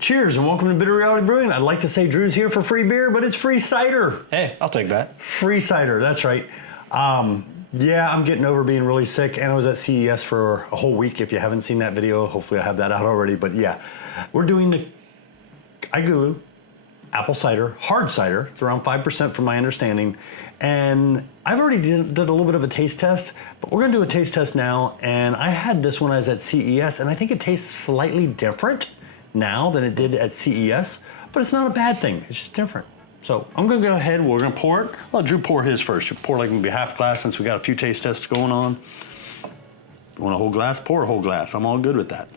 Cheers and welcome to Bitter Reality Brewing. I'd like to say Drew's here for free beer, but it's free cider. Hey, I'll take that. Free cider, that's right. Yeah, I'm getting over being really sick, and I was at CES for a whole week. If you haven't seen that video, hopefully I have that out already. But yeah, we're doing the iGulu apple cider, hard cider. It's around 5% from my understanding. And I've already did a little bit of a taste test, but we're gonna do a taste test now. And I had this when I was at CES, and I think it tastes slightly different now than it did at CES, but it's not a bad thing, it's just different. So I'm gonna go ahead, we're gonna pour it. I'll let Drew pour his first. You pour like maybe half glass since we got a few taste tests going on. You want a whole glass? Pour a whole glass, I'm all good with that.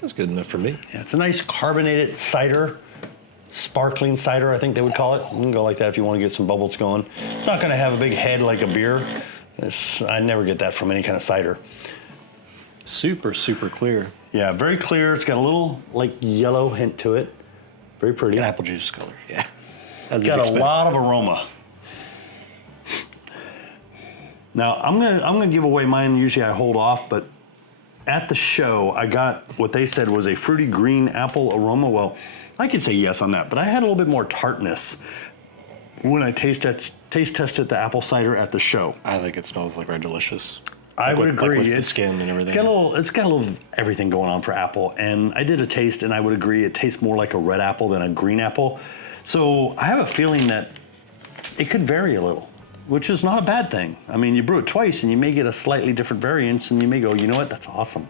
That's good enough for me. Yeah, it's a nice carbonated cider, sparkling cider, I think they would call it. You can go like that if you wanna get some bubbles going. It's not gonna have a big head like a beer. I never get that from any kind of cider. Super, super clear. Yeah, very clear. It's got a little like yellow hint to it. Very pretty. An apple juice color, yeah. It's got a lot of aroma. Now I'm gonna give away mine. Usually I hold off, but at the show I got what they said was a fruity green apple aroma. Well, I could say yes on that, but I had a little bit more tartness when I taste tested the apple cider at the show. I think it smells like Red Delicious. I would agree. Like with the skin and everything. It's got a little everything going on for apple. And I did a taste and I would agree it tastes more like a red apple than a green apple. So I have a feeling that it could vary a little, which is not a bad thing. I mean, you brew it twice and you may get a slightly different variance and you may go, you know what, that's awesome.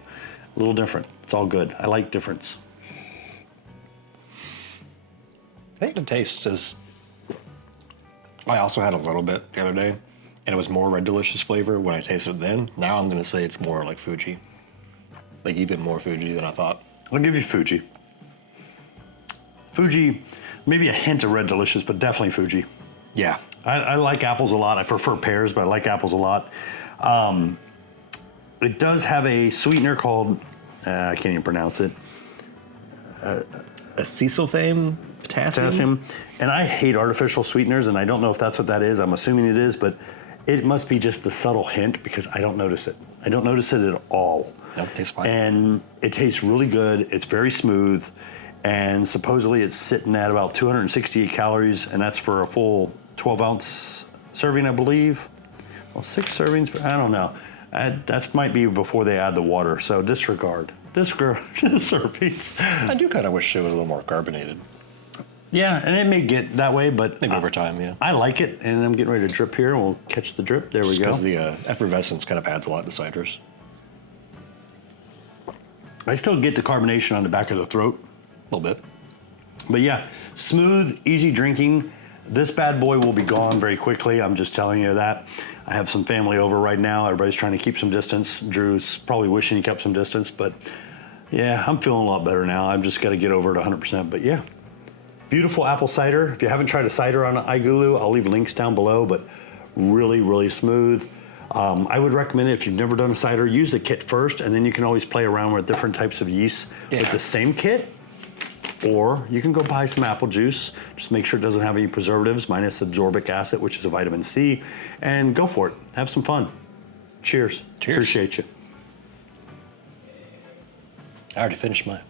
A little different, it's all good. I like difference. I think the taste is, I also had a little bit the other day. And it was more Red Delicious flavor when I tasted it then. Now I'm gonna say it's more like Fuji. Like even more Fuji than I thought. I'll give you Fuji. Fuji, maybe a hint of Red Delicious, but definitely Fuji. Yeah. I like apples a lot. I prefer pears, but I like apples a lot. It does have a sweetener called, I can't even pronounce it. Acesulfame potassium. And I hate artificial sweeteners, and I don't know if that's what that is. I'm assuming it is, but it must be just the subtle hint because I don't notice it. I don't notice it at all. Nope, it tastes fine. And it tastes really good. It's very smooth. And supposedly it's sitting at about 268 calories, and that's for a full 12-ounce serving, I believe. Well, 6 servings, but I don't know. That might be before they add the water, so disregard. Servings. I do kind of wish it was a little more carbonated. Yeah, and it may get that way, but maybe over time, yeah. I like it, and I'm getting ready to drip here. We'll catch the drip. There we go. Because the effervescence kind of adds a lot to ciders. I still get the carbonation on the back of the throat. A little bit. But yeah, smooth, easy drinking. This bad boy will be gone very quickly. I'm just telling you that. I have some family over right now. Everybody's trying to keep some distance. Drew's probably wishing he kept some distance, but yeah, I'm feeling a lot better now. I've just got to get over it 100%, but yeah. Beautiful apple cider. If you haven't tried a cider on iGulu, I'll leave links down below, but really, really smooth. I would recommend it if you've never done a cider, use the kit first, and then you can always play around with different types of yeast with the same kit, or you can go buy some apple juice. Just make sure it doesn't have any preservatives, minus absorbic acid, which is a vitamin C, and go for it. Have some fun. Cheers. Cheers. Appreciate you. I already finished mine.